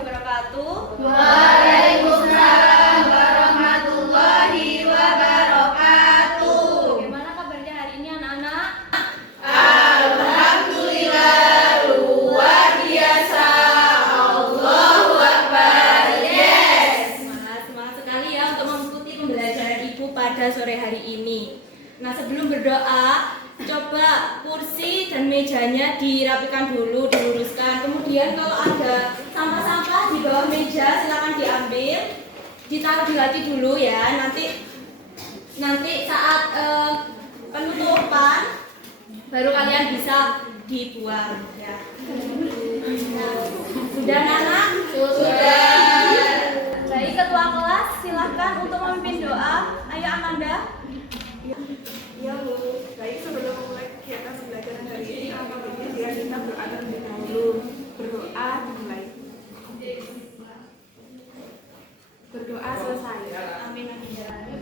wabarakatuh. Waalaikumsalam warahmatullahi wabarakatuh. Bagaimana kabarnya hari ini anak-anak? Alhamdulillah luar biasa. Allahu Akbar. Yes. Semangat sekali ya untuk mengikuti pembelajaran Ibu pada sore hari ini. Nah, sebelum berdoa, coba kursi dan mejanya dirapikan dulu, diluruskan. Kemudian kalau ada sampah-sampah di bawah meja silakan diambil, ditaruh di laci dulu ya. Nanti saat penutupan baru kalian bisa dibuang ya. Nah, sudah anak? Sudah. Baik, ketua kelas silahkan untuk memimpin doa. Ayo Amanda. Ya Bu, baik sebelum memulai kegiatan pembelajaran hari ini, apa baiknya jika kita berdoa terlebih dahulu. Berdoa dimulai. Berdoa selesai. Amin.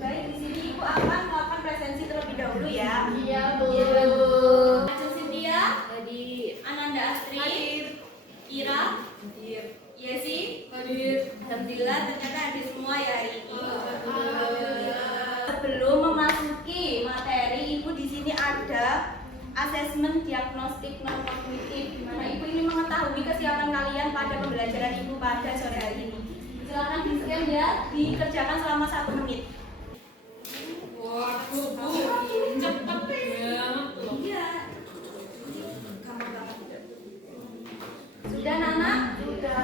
Baik, di sini Ibu akan melakukan presensi terlebih dahulu ya. Iya, Bu. Acil Cynthia, Ananda Astri, Hadir. Ira, Yesi, Alhamdulillah ternyata hadir semua ya hari ini. Sebelum memasuki materi, Ibu di sini ada asesmen diagnostik non kognitif, di mana Ibu ingin mengetahui kesiapan kalian pada pembelajaran Ibu pada sore hari ini. Silakan di-scan ya, dikerjakan selama 1 menit. Waduh, Bu. Cepet banget loh. Iya. Gampang banget. Sudah Nana? Sudah.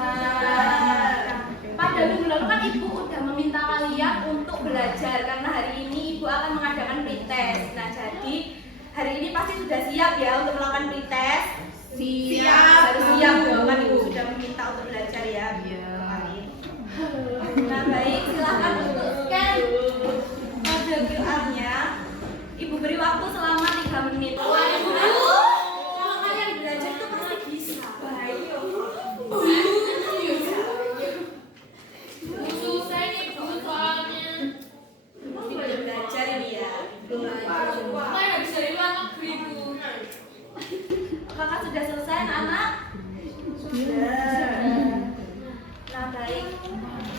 Pada minggu lalu kan Ibu udah meminta kalian untuk belajar karena hari ini Ibu akan mengadakan pretest. Nah, jadi hari ini pasti sudah siap ya untuk melakukan pretest. Siap. Harus siap dong, kan Ibu sudah meminta untuk belajar ya. Kemarin. Nah, baik, silahkan untuk scan kode QR-nya. Ibu beri waktu selama 3 menit. Ibu, kalau kalian belajar itu pasti bisa. Baik. Susah nih, Bu, soalnya. Belum belajar ini ya. Mana bisa di luar negeri, Bu. Apakah sudah selesai anak-anak? Sudah. Nah, baik.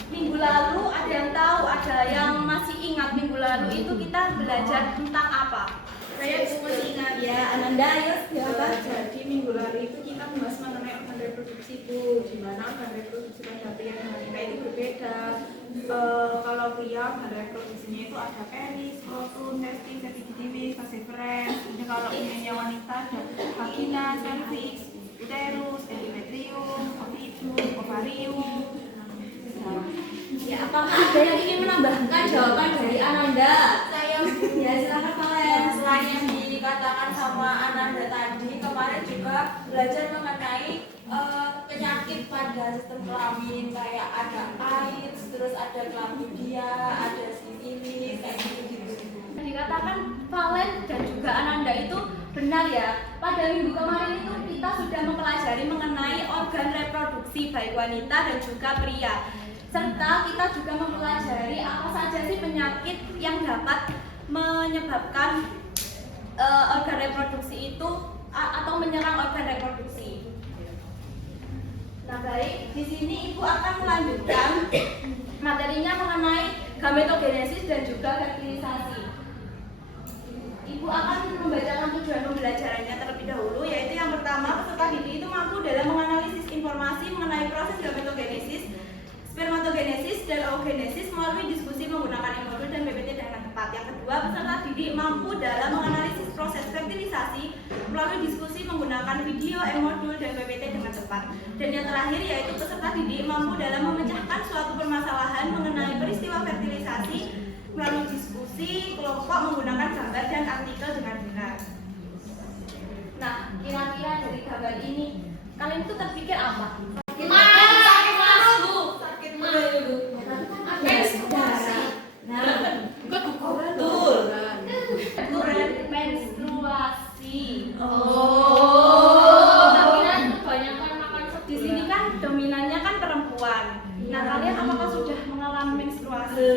Minggu lalu ada yang tahu, ada yang masih ingat minggu lalu itu kita belajar tentang apa? Saya masih ingat Ya, Ananda, ayo silakan. Jadi minggu lalu itu kita membahas mengenai organ reproduksi Bu, di mana organ reproduksi pada pria dan wanita itu berbeda. Kalau pria organ reproduksinya itu ada penis, scrotum, testis, epididymis, vas efferens. Kemudian kalau ininya wanita ada vagina, cervix, uterus, endometrium, ovidum, ovarium. Ya, apakah ada yang ingin menambahkan jawaban dari Ananda? Saya Ya, silakan kalian. Selain yang dikatakan sama Ananda tadi, kemarin juga belajar mengenai penyakit pada sistem kelamin, kayak ada AIDS, terus ada chlamydia, ada sifilis, kayak gitu-gitu. Dikatakan Valen dan juga Ananda itu benar ya. Pada minggu kemarin itu kita sudah mempelajari mengenai organ reproduksi baik wanita dan juga pria. Serta kita juga mempelajari apa saja sih penyakit yang dapat menyebabkan organ reproduksi itu atau menyerang organ reproduksi. Nah, baik, di sini Ibu akan melanjutkan materinya mengenai gametogenesis dan juga fertilisasi. Ibu akan membacakan tujuan pembelajarannya terlebih dahulu, yaitu yang pertama, peserta didik itu mampu dalam menganalisis informasi mengenai proses gametogenesis, spermatogenesis, dan oogenesis melalui diskusi menggunakan e-modul dan PPT dengan tepat. Yang kedua, peserta didik mampu dalam menganalisis proses fertilisasi melalui diskusi menggunakan video, e-modul, dan PPT dengan tepat. Dan yang terakhir, yaitu peserta didik mampu dalam memecahkan suatu permasalahan mengenai peristiwa fertilisasi melalui diskusi kelompok menggunakan gambar dan artikel dengan benar. Nah, kira-kira dari gambar ini kalian itu terpikir apa? Menstruasi. Nah, betul. Menstruasi. Di sini kan dominannya kan perempuan. Nah, kalian apakah sudah mengalami menstruasi?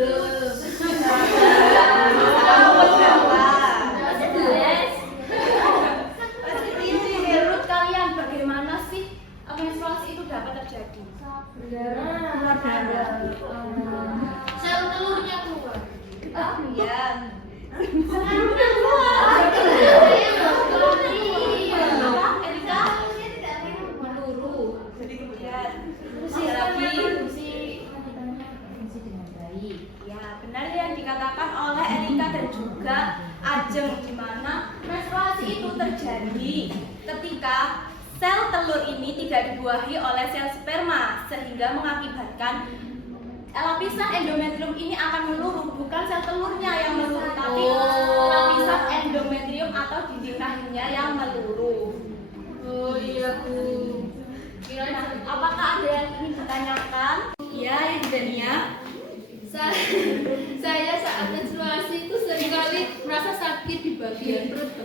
Menurut kalian bagaimana sih menstruasi itu dapat terjadi? keluar darah. Sel telurnya keluar. Iya. Telurnya keluar. Apa? Erika? Peluru. Jadi kemudian Fungsi ada lagi. fungsi wanitanya berfungsi dengan baik. Ya, benar yang dikatakan oleh Erika dan juga Ajeng, di mana menstruasi itu terjadi ketika sel telur ini tidak dibuahi oleh sel sperma, sehingga mengakibatkan lapisan endometrium ini akan meluruh, bukan sel telurnya yang meluruh, tapi lapisan endometrium atau dinding rahimnya yang meluruh. Oh iya Bu. Nah, apakah ada yang ingin ditanyakan? Ya, Dania. Saya saat menstruasi itu seringkali merasa sakit di bagian perut.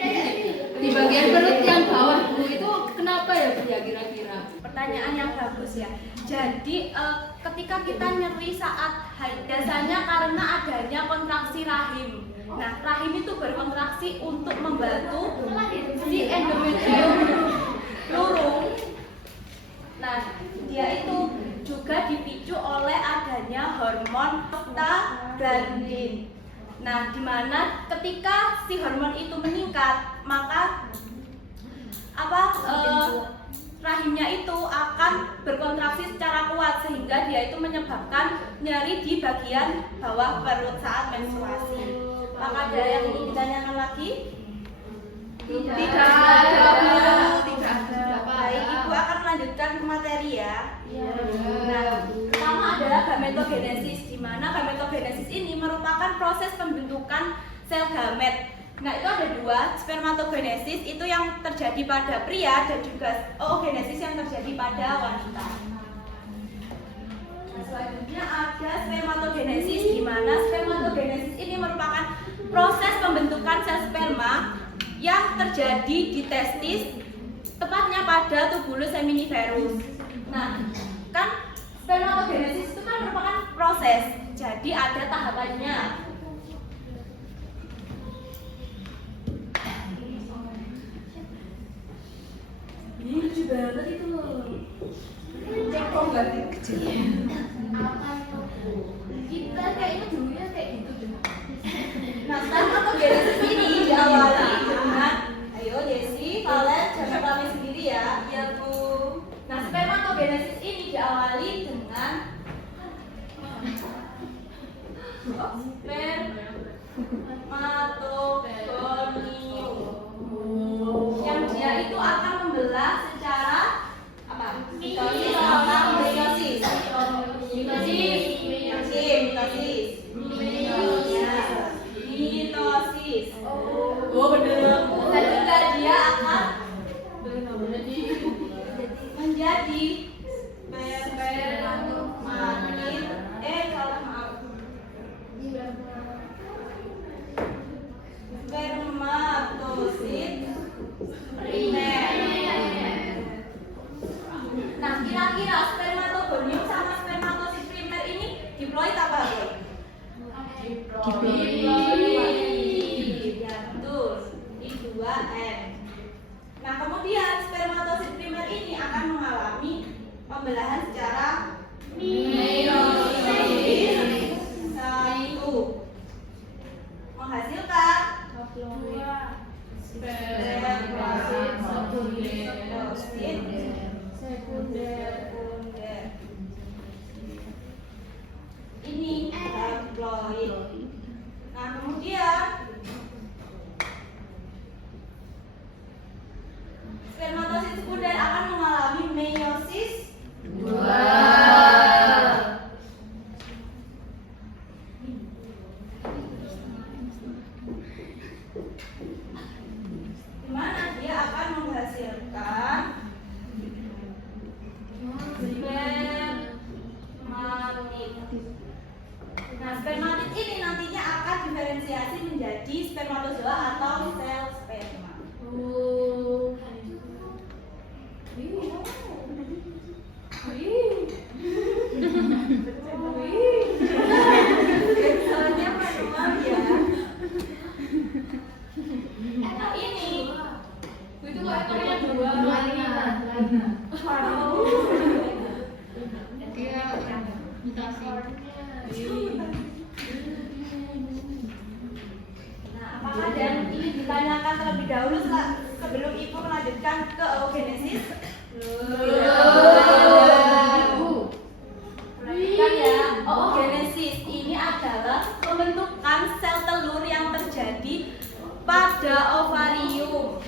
Di bagian perut yang bawah Bu, itu kenapa ya Bu ya kira-kira? Pertanyaan yang bagus ya. Jadi ketika kita nyeri saat haid, biasanya karena adanya kontraksi rahim. Nah, rahim itu berkontraksi untuk membantu si endometrium lurung. Nah, dia itu juga dipicu oleh adanya hormon prostaglandin. Nah, di mana ketika si hormon itu meningkat, maka rahimnya itu akan berkontraksi secara kuat sehingga dia itu menyebabkan nyeri di bagian bawah perut saat menstruasi. Apakah ada yang ingin ditanyakan lagi? Tidak ada. Baik, Ibu akan melanjutkan ke materi ya. Nah, pertama adalah gametogenesis, di mana gametogenesis ini merupakan proses pembentukan sel gamet. Nah, itu ada dua, spermatogenesis itu yang terjadi pada pria dan juga oogenesis yang terjadi pada wanita. Nah, selanjutnya ada spermatogenesis, di mana spermatogenesis ini merupakan proses pembentukan sel sperma yang terjadi di testis, tepatnya pada tubulus seminiferus. Nah, kan spermatogenesis itu kan merupakan proses, jadi ada tahapannya. Ini lucu banget itu loh. Cekong banget kecil. Apa itu Bu? Kita kayaknya dulunya kayak gitu deh. Nah, spermatogenesis ini diawali dengan, ayo Desi, Valen, jangan pamit sendiri ya. Iya Bu. Nah, spermatogenesis ini diawali dengan spermatogonium, yang dia itu akan membelah secara apa? Mitosis sama meiosis. Mitosis. Oh, bener. Dan juga dia akan menjadi spermatosit primer. Nah, kira-kira spermatogonium sama spermatosit primer ini diploid apa, Boy? Diploid. Ya, betul. I2N. Nah, kemudian spermatosit primer ini akan mengalami pembelahan secara meiosis satu, menghasilkan spermatosit sekunder. Ini haploid. Nah, kemudian spermatosit sekunder akan mengalami meiosis 2. Di mana dia akan menghasilkan spermatid. Nah, spermatid ini nantinya akan diferensiasi menjadi spermatozoa atau sel sperma. Soalnya manual ya. Nah, ini Itu kok ekornya dua. Nah, apakah ada yang ingin ditanyakan terlebih dahulu sebelum Ibu melanjutkan ke oogenesis? Perhatikan ya, oogenesis ini adalah pembentukan sel telur yang terjadi pada ovarium.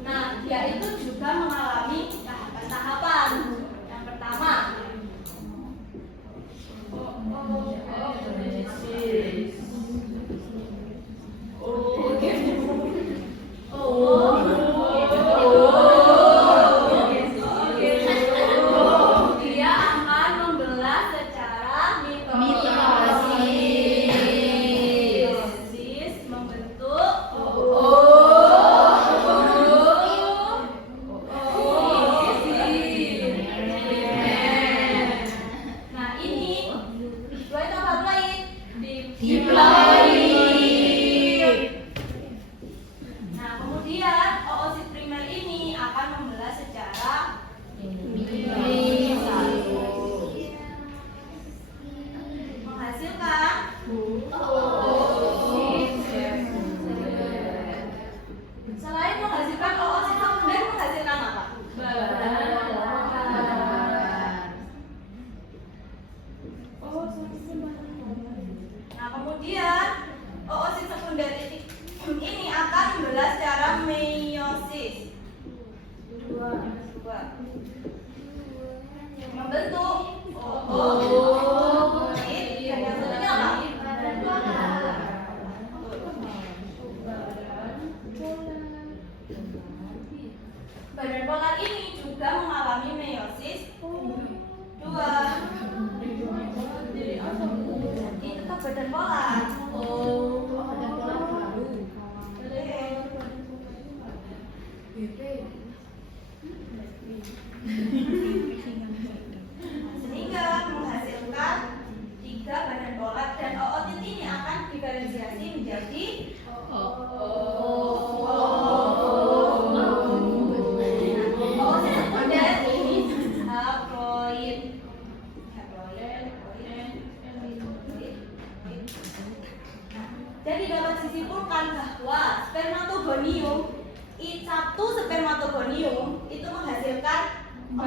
Nah, dia itu juga mengalami tahapan-tahapan. Yang pertama, dia akan membelah secara mitosis, membentuk nah ini diploid apa ploid? Diploid. Nah kemudian oosit primer ini akan membelah secara menghasilkan selain menghasilkan oosit sekunder menghasilkan apa? Nah kemudian oosit sekunder ini akan membelah secara meiosis membentuk oosit dan yang satunya apa? Badan polar ini juga mengalami meiosis 2. Ini tetap badan polar. Sehingga menghasilkan 3 badan polar dan oosit ini akan diferensiasi menjadi oosit sekunder ini haploid. Jadi dapat disimpulkan bahwa spermatogonium satu spermatogonium itu menghasilkan 4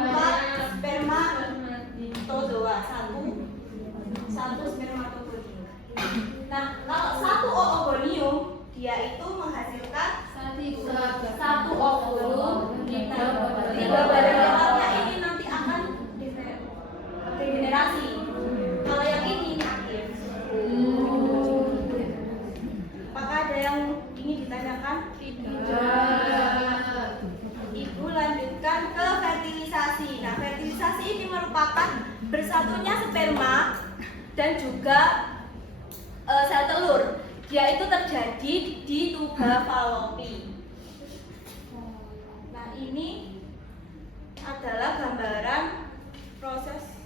spermatozoa, satu spermatogonium. Nah, kalau satu oogonium dia itu menghasilkan satu ovum. Tiga badan polarnya ini nanti akan degenerasi. Kalau yang ini aktif. Apakah ada yang ingin ditanyakan? Tidak. Ibu lanjutkan ke fertilisasi. Nah, fertilisasi ini merupakan bersatunya sperma dan juga sel telur. Dia itu terjadi di tuba Fallopi. Nah, ini adalah gambaran proses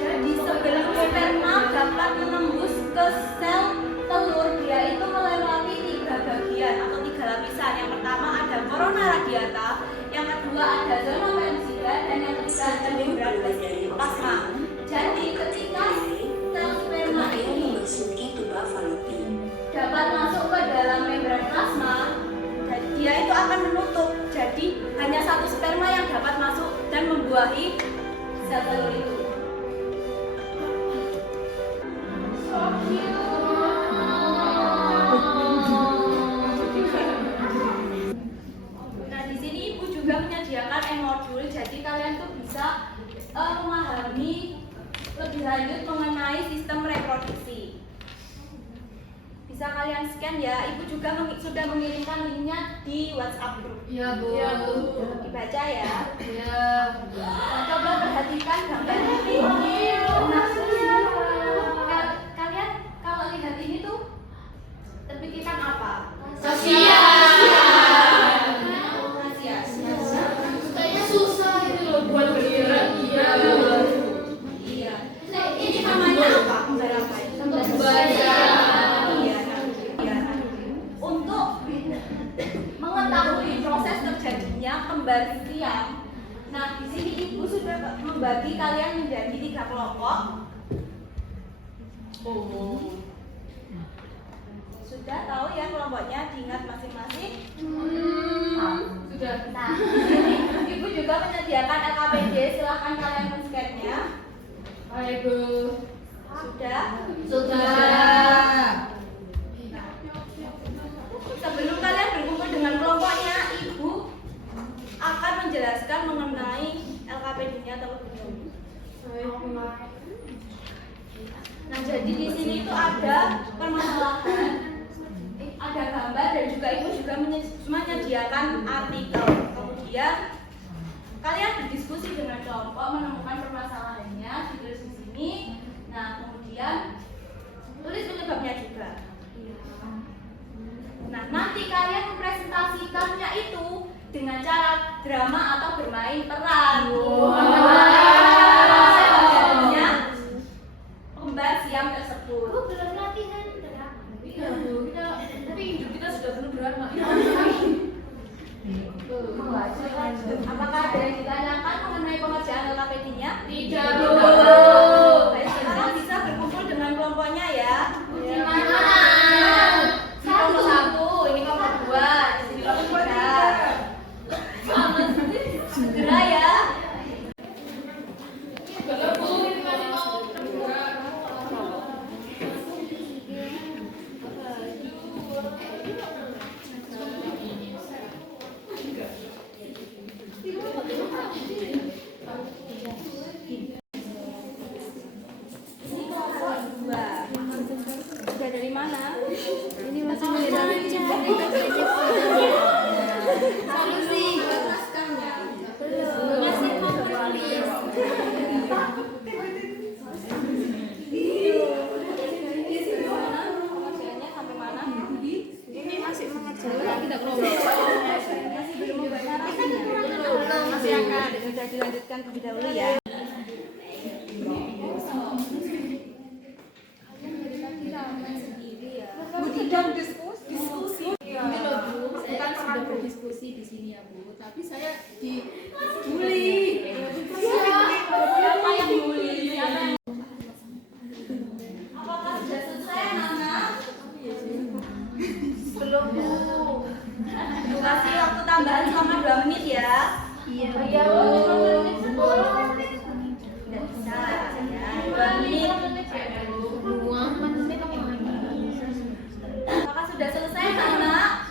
jadi sebelum sperma dapat menembus ke sel telur, dia itu melewati 3 bagian atau 3 lapisan. Yang pertama ada corona radiata, yang kedua ada zona pellucida, dan yang ketiga ada membran plasma. Jadi ketika sel sperma ini dapat masuk ke dalam membran plasma, dia itu akan menutup. Jadi hanya satu sperma yang dapat masuk dan membuahi sel telur itu. Nah, di sini Ibu juga menyediakan e-modul, jadi kalian tuh bisa memahami lebih lanjut mengenai sistem reproduksi. Bisa kalian scan ya. Ibu juga sudah mengirimkan linknya di WhatsApp group. Iya, Bu. Dibaca ya. Iya. Nah, coba perhatikan gambar ini. Nah, kalian kalau lihat ini tuh terpikirkan apa? Kayaknya susah itu loh buat bergerak. Iya. Nah, ini namanya apa? Gambar apa? Kebaya. Iya. kembar siam. Nah, di sini ibu sudah membagi kalian menjadi 3 kelompok. Sudah tahu ya kelompoknya, diingat masing-masing. Sudah. Nah, di sini ibu juga menyediakan LKPD, silahkan kalian men-scan-nya. Baik, Bu. Sudah. Sudah. Sebelum kalian berkumpul dengan kelompoknya, ibu akan menjelaskan mengenai LKPD-nya terlebih dahulu. Nah, jadi di sini itu ada permasalahan, ada gambar dan juga ibu juga menyediakan artikel. Kemudian kalian berdiskusi dengan kelompok, menemukan permasalahannya, ditulis di sini. Nah, kemudian tulis penyebabnya juga. Nah, nanti kalian mempresentasikannya itu dengan cara drama atau bermain peran. Bagiannya kembar siam tersebut. Belum latihan drama. Iya, Bu. Tapi hidup kita sudah penuh drama. Apakah ada yang ditanyakan mengenai pengerjaan LKPD-nya? Tidak, Bu. Baik, sekarang bisa berkumpul dengan kelompoknya ya. Di mana? Ini kelompok 1, ini kelompok 2, di sini kelompok 3. Segera ya. Belum, Bu. Ini masih mau berdua. Ini kelompok 2. Sudah dari mana? Ini masih mencari solusi. Masih mau menulis. Pengerjaannya sampai mana? Ini masih mengerjakan. Kita kelompok. Masih belum membaca rasanya. Masih akan. Sudah dilanjutkan terlebih dahulu ya. Tidak diskusi. Ini loh, Bu, saya kan sudah berdiskusi di sini ya, Bu. Tapi saya dibully. Siapa yang bully? Apakah sudah selesai anak-anak? Belum Bu. Kasih waktu tambahan selama 2 menit ya. Iya Bu. Tidak bisa ya. 2 menit. Apakah sudah selesai anak?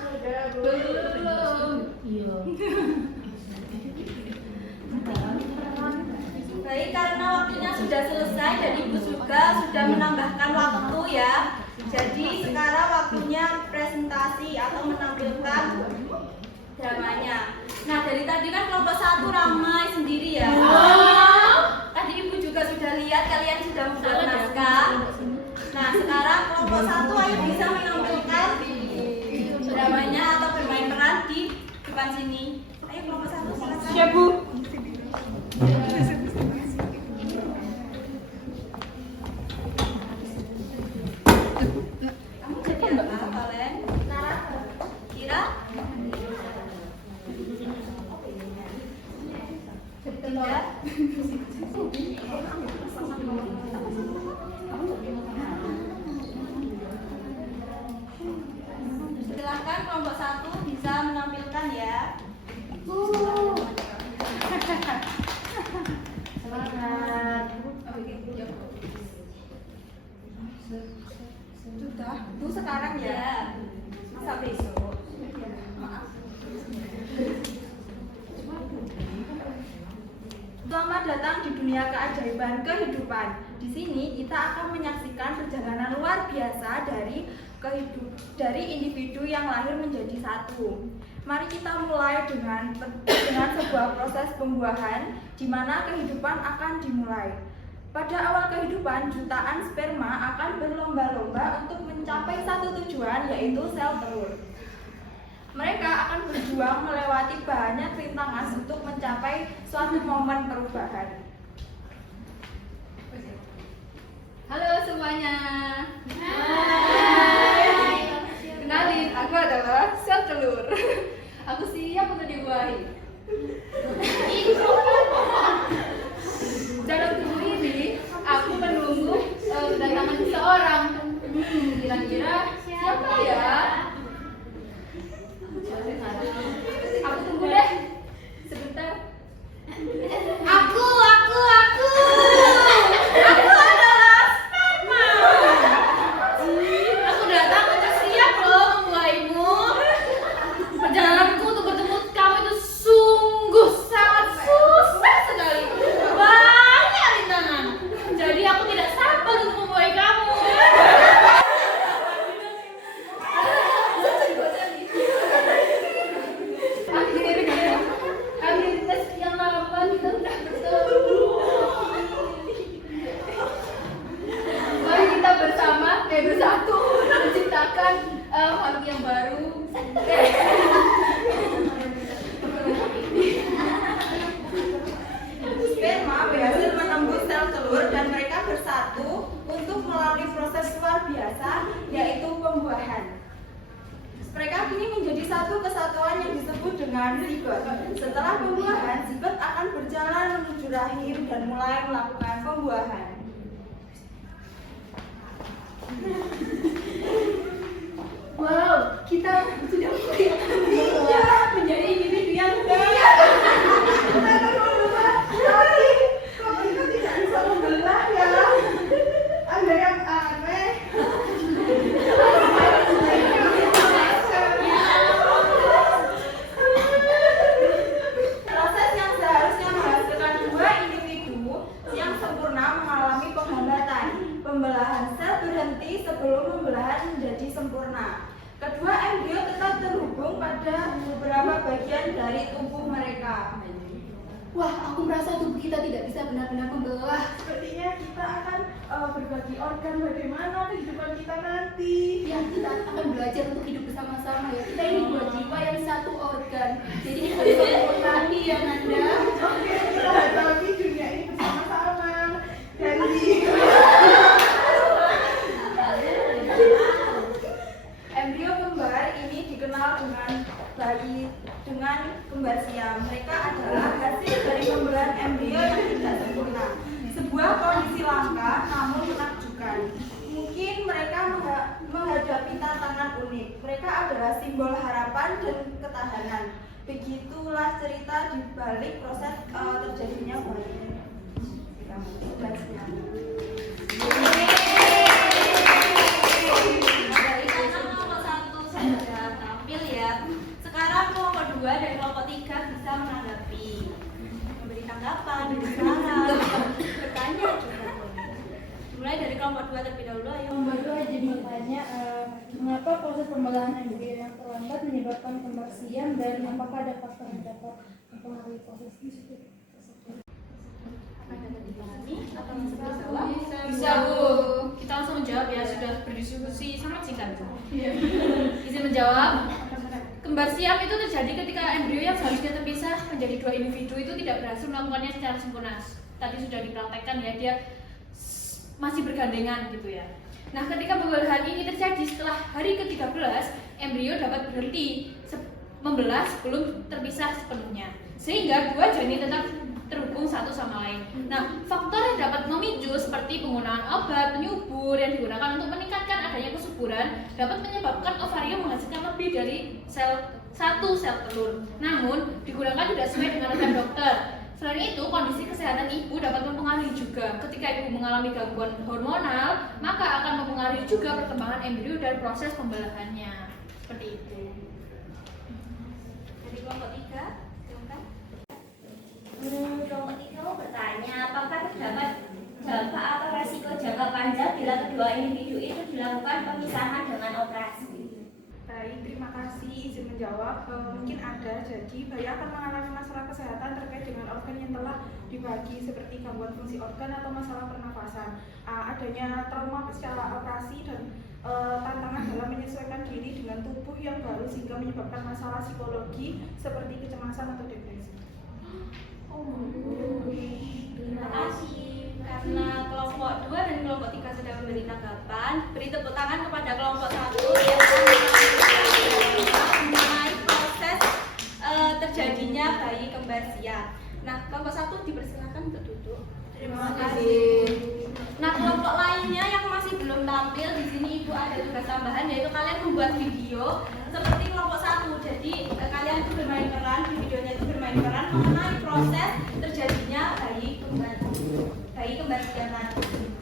Baik, karena waktunya sudah selesai dan ibu juga sudah menambahkan waktu ya. Jadi sekarang waktunya presentasi atau menampilkan dramanya. Nah, dari tadi kan kelompok 1 ramai sendiri ya. Tadi ibu juga sudah lihat kalian sudah membuat naskah. Nah, sekarang kelompok 1 ayo bisa menampilkan dramanya atau bermain peran di depan sini. Ayo kelompok 1 silakan. Siap, Bu. Kamu jadi apa, Valen? Kira? Tidak. Silakan kelompok 1 bisa menampilkan ya. Semangat. Sudah. Bu sekarang ya. Ya. Masa besok? Selamat datang di dunia keajaiban kehidupan. Di sini kita akan menyaksikan perjalanan luar biasa dari individu yang lahir menjadi satu. Mari kita mulai dengan sebuah proses pembuahan di mana kehidupan akan dimulai. Pada awal kehidupan, jutaan sperma akan berlomba-lomba untuk mencapai satu tujuan, yaitu sel telur. Mereka akan berjuang melewati banyak rintangan untuk mencapai suatu momen perubahan. Halo semuanya. Hai. Kenalin, aku adalah sel telur. Aku siap untuk dibuahi. makhluk yang baru. Sperma berhasil menembus sel telur dan mereka bersatu untuk melalui proses luar biasa, yaitu pembuahan. Mereka kini menjadi satu kesatuan yang disebut dengan zigot. Setelah pembuahan, zigot akan berjalan menuju rahim dan mulai melakukan pembuahan. Wow, kita sudah menjadi individu yang Tapi kok kita tidak bisa membelah ya? Ada yang aneh. Proses yang seharusnya menghasilkan dua individu yang sempurna mengalami penghambatan. Pembelahan sel berhenti sebelum pembelahan menjadi sempurna. Kedua embrio tetap terhubung pada beberapa bagian dari tubuh mereka. Wah, aku merasa tubuh kita tidak bisa benar-benar membelah. Sepertinya kita akan berbagi organ bagaimana kehidupan kita nanti. Ya, kita akan belajar untuk hidup bersama-sama ya. Kita ini dua jiwa yang satu organ. Jadi kita harus sempurna ya, Nanda. Oke, kita hadapi dunia ini bersama-sama. Janji. Embrio kembar ini dikenal dengan kembar siam. Mereka adalah hasil dari pembelahan embrio yang tidak sempurna. Sebuah kondisi langka namun menakjubkan. Mungkin mereka menghadapi tantangan unik. Mereka adalah simbol harapan dan ketahanan. Begitulah cerita di balik proses terjadinya bayi. Dari karena kelompok 1 sudah tampil ya. Sekarang kelompok 2 dan kelompok 3 bisa menanggapi, memberi tanggapan, memberi saran, bertanya juga boleh. Mulai dari kelompok 2 terlebih dahulu, ayo. Membantu jadi bertanya, mengapa proses pembelahan embrio yang terlambat menyebabkan kembar siam dan apakah ada faktor yang dapat mempengaruhi proses tersebut? Ada yang dipahami atau masih bersalah? Bisa, Bu. Kita langsung menjawab ya, sudah berdiskusi sangat singkat. Izin menjawab. Kembar siam itu terjadi ketika embrio yang seharusnya terpisah menjadi dua individu itu tidak berhasil melakukannya secara sempurna. Tadi sudah dipraktekkan ya, dia masih bergandengan gitu ya. Nah, ketika pembelahan ini terjadi setelah hari ke-13, embrio dapat berhenti membelah sebelum terpisah sepenuhnya. Sehingga dua janin tetap terhubung satu sama lain. Nah, faktor yang dapat memicu seperti penggunaan obat penyubur yang digunakan untuk meningkatkan adanya kesuburan dapat menyebabkan ovarium menghasilkan lebih dari satu sel telur. Namun, digunakan tidak sesuai dengan resep dokter. Selain itu, kondisi kesehatan ibu dapat mempengaruhi juga. Ketika ibu mengalami gangguan hormonal, maka akan mempengaruhi juga perkembangan embrio dan proses pembelahannya. Seperti itu. Dari kelompok 3, silakan. Kelompok 3 mau bertanya, apakah terdapat dampak atau resiko jangka panjang bila kedua individu itu dilakukan pemisahan dengan operasi? Baik, terima kasih izin menjawab. Mungkin ada, jadi bayi akan mengalami masalah kesehatan terkait dengan organ yang telah dibagi seperti gangguan fungsi organ atau masalah pernafasan. Adanya trauma secara operasi dan tantangan dalam menyesuaikan diri dengan tubuh yang baru sehingga menyebabkan masalah psikologi seperti kecemasan atau depresi. Terima kasih. Karena kelompok 2 dan kelompok 3 sudah memberi tanggapan, beri tepuk tangan kepada kelompok 1 yang mengenai proses terjadinya bayi kembar siam. Nah, kelompok 1 dipersilakan untuk duduk. Terima kasih. Nah, kelompok lainnya yang masih belum tampil di sini, Ibu ada tugas tambahan, yaitu kalian membuat video seperti kelompok 1. Jadi kalian itu bermain peran, di videonya itu bermain peran mengenai proses terjadinya bayi kembar siam nanti.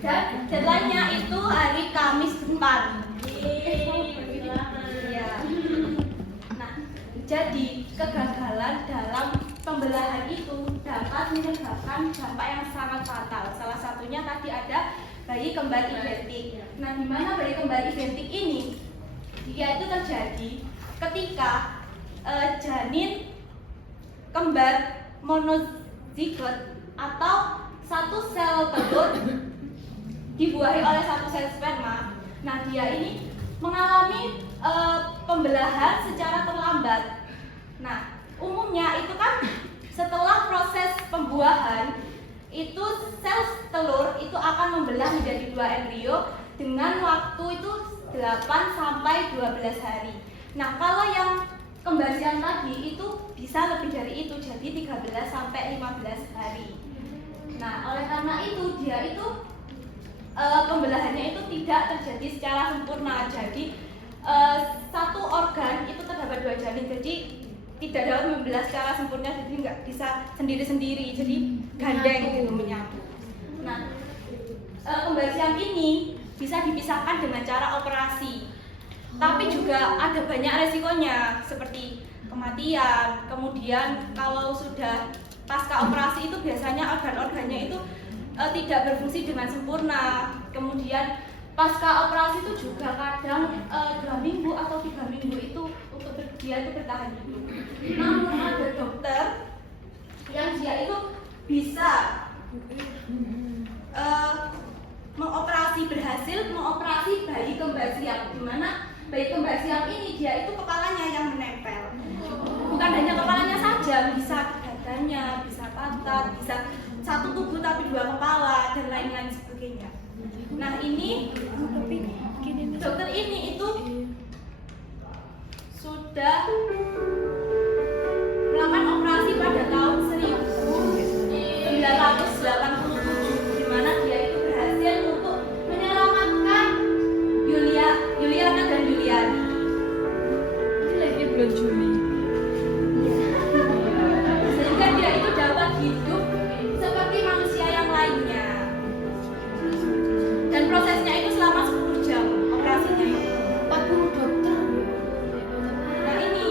Dan deadline-nya itu hari Kamis depan. Iya. Nah, jadi kegagalan dalam pembelahan itu dapat menyebabkan dampak yang sangat fatal. Salah satunya tadi ada bayi kembar identik. Nah, di mana bayi kembar identik ini? Dia itu terjadi ketika janin kembar monozigot atau satu sel telur dibuahi oleh satu sel sperma. Nah, dia ini mengalami pembelahan secara terlambat. Nah, umumnya itu kan setelah proses pembuahan itu sel telur itu akan membelah menjadi 2 embrio dengan waktu itu 8 sampai 12 hari. Nah, kalau yang kembar siam tadi itu bisa lebih dari itu, jadi 13 sampai 15 hari. Nah, oleh karena itu dia itu pembelahannya itu tidak terjadi secara sempurna. Jadi satu organ itu terdapat 2 janin, jadi tidak dapat membelah secara sempurna, jadi nggak bisa sendiri-sendiri, jadi gandeng gitu menyatu. Nah, kembar siam ini bisa dipisahkan dengan cara operasi, tapi juga ada banyak resikonya seperti kematian. Kemudian kalau sudah pasca operasi itu biasanya organ-organnya itu tidak berfungsi dengan sempurna. Kemudian pasca operasi itu juga kadang 2 minggu atau 3 minggu itu untuk dia itu bertahan hidup. Namun ada dokter yang dia itu bisa berhasil mengoperasi bayi kembar siam, di mana bayi kembar siam ini dia itu kepalanya yang menempel. Bukan hanya kepalanya saja, bisa dadanya, bisa pantat, bisa satu tubuh tapi 2 kepala dan lain-lain sebagainya. Nah, ini dokter ini itu sudah melakukan operasi pada tahun 1987, di mana dia itu berhasil untuk menyelamatkan Yuliana dan Yuliani. Ini lagi bulan Juli. Sehingga dia itu dapat hidup seperti manusia yang lainnya. Dan prosesnya itu selama 10 jam operasinya itu. 40 dokter. Nah, ini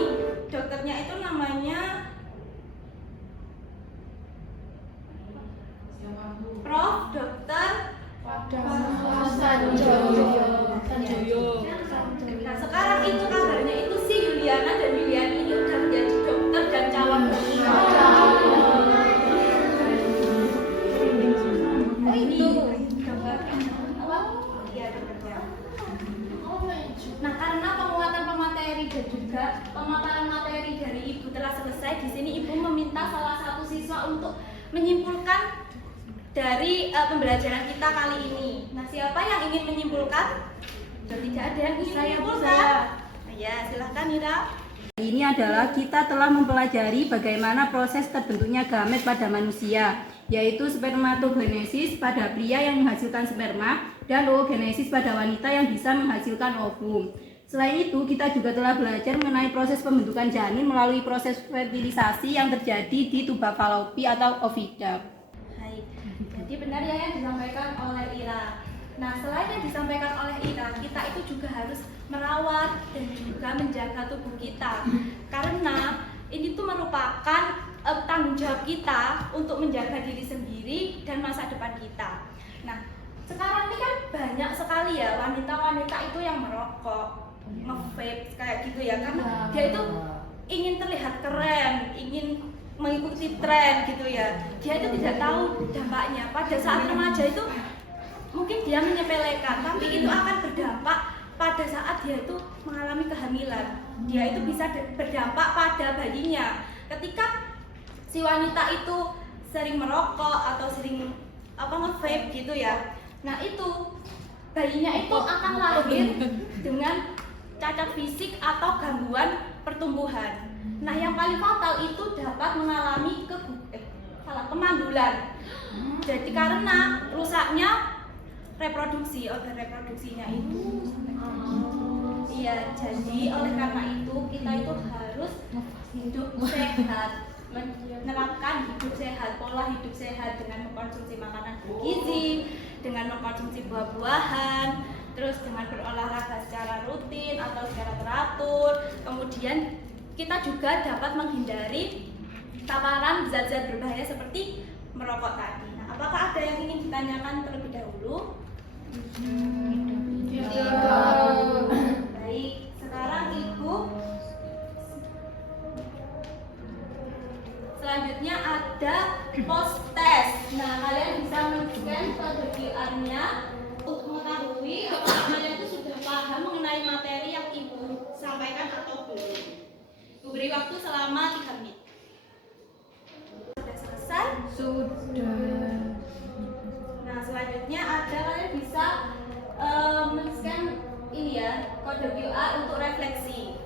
dokternya itu namanya Prof. Dr. Sanjoyo. Nah, sekarang itu kabarnya itu si Yuliana dan Yulian ini udah menjadi dokter dan calon dokter. Oh, ini dokter apa? Iya, dokternya. Nah, karena penguatan pemateri dan juga pemaparan materi dari ibu telah selesai, di sini ibu meminta salah satu siswa untuk menyimpulkan dari pembelajaran kita kali ini. Nah, siapa yang ingin menyimpulkan? Tidak ada yang ingin menyimpulkan. Ya, silahkan Ira. Ini adalah kita telah mempelajari bagaimana proses terbentuknya gamet pada manusia, yaitu spermatogenesis pada pria yang menghasilkan sperma dan oogenesis pada wanita yang bisa menghasilkan ovum. Selain itu, kita juga telah belajar mengenai proses pembentukan janin melalui proses fertilisasi yang terjadi di tuba Fallopi atau ovida. Jadi benar ya yang disampaikan oleh Ira. Nah, selain yang disampaikan oleh Ira, kita itu juga harus merawat dan juga menjaga tubuh kita. Karena ini tuh merupakan tanggung jawab kita untuk menjaga diri sendiri dan masa depan kita. Nah, sekarang ini kan banyak sekali ya wanita-wanita itu yang merokok, nge-vape kayak gitu ya, karena dia itu ingin terlihat keren, ingin mengikuti tren gitu ya. Dia itu tidak tahu dampaknya. Pada saat remaja itu mungkin dia menyepelekan, tapi itu akan berdampak pada saat dia itu mengalami kehamilan. Dia itu bisa berdampak pada bayinya. Ketika si wanita itu sering merokok atau sering nge-vape gitu ya. Nah, itu bayinya itu akan lahir dengan cacat fisik atau gangguan pertumbuhan. Nah, yang paling fatal itu dapat mengalami kemandulan. Jadi karena rusaknya reproduksi, organ reproduksinya itu. Iya, jadi oleh karena itu kita itu harus hidup sehat, menerapkan hidup sehat, pola hidup sehat dengan mengkonsumsi makanan bergizi, dengan mengkonsumsi buah-buahan, terus dengan berolahraga secara rutin atau secara teratur. Kemudian kita juga dapat menghindari paparan zat-zat berbahaya seperti merokok tadi. Nah, apakah ada yang ingin ditanyakan terlebih dahulu? Baik, sekarang Ibu. Selanjutnya ada post test. Nah, kalian bisa men-scan kode QR-nya untuk mengetahui apakah kalian itu sudah paham mengenai materi yang Ibu sampaikan diberi waktu selama 3 menit. Sudah selesai? Sudah. Nah, selanjutnya ada kalian bisa men-scan ini ya, kode QR untuk refleksi.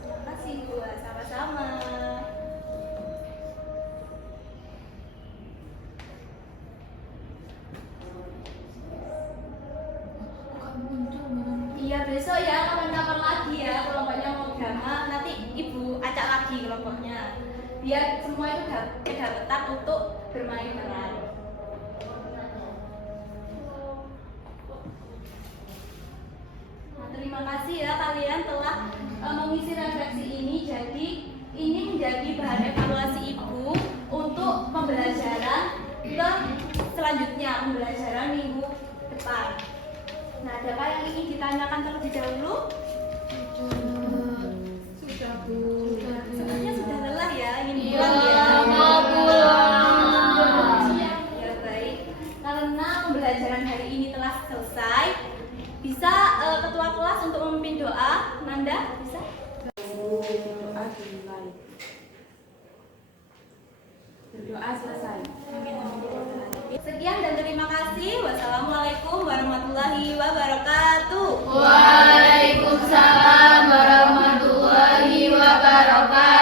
Terima kasih Bu, sama-sama. Iya, besok ya kapan-kapan lagi ya kelompoknya mau drama, nanti ibu acak lagi kelompoknya biar semua itu udah tetap untuk bermain peran. Nah, terima kasih ya kalian telah mengisi refleksi ini, jadi ini menjadi bahan evaluasi ibu untuk pembelajaran ke selanjutnya, pembelajaran minggu depan. Nah, adakah yang ingin ditanyakan terlebih dahulu? Sudah, Bu. Sepertinya sudah lelah ya, ingin Iya, pulang ya. mau pulang. Ya baik, karena pembelajaran hari ini telah selesai, bisa ketua kelas untuk memimpin doa. Nanda, bisa? Doa dimulai. Berdoa selesai. Sekian dan terima kasih. Wassalamualaikum warahmatullahi wabarakatuh. Waalaikumsalam warahmatullahi wabarakatuh.